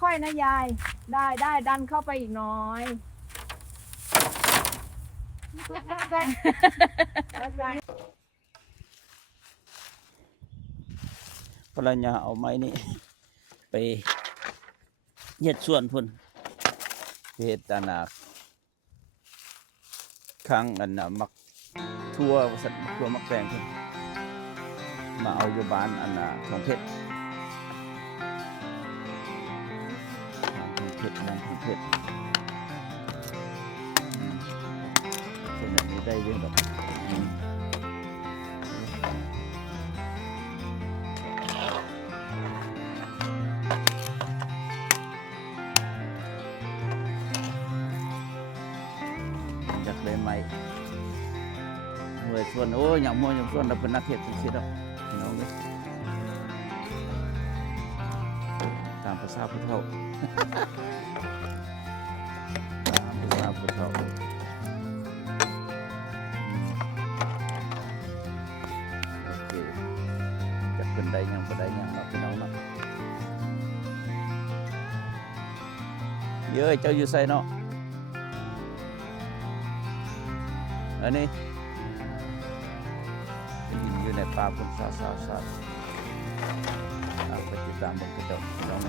ค่อยๆนะยายได้ดันเข้าไปอีกน้อย ภรรยาเอาไม้นี่ไปเฮ็ดส่วนพุ่นไปเฮ็ดตานาข้างอันน่ะมักทั่วสัตว์ทั่วมักแตงพุ่นมาเอาอยู่บ้านอันน่ะของเพชรนั่นของเพชรส่วนอันนี้ได้เยอะแบบอยากได้ไหมเมื่อส่วนโอ้ยอย่างมัวอย่างส่วนเราเป็นนักเทศสิเราพี่น้องเลยตามภาษาพุทธเฒ่าตามภาษาพุทธเฒ่าโอเคจะเป็นได้ยังบ่ได้ยังเราพี่น้องเนาะเยอะเจ้าอยู่ใส่เนาะอันนี้อยู่ในป่าพุ่นซาไปติดตามบนกระจกน้อง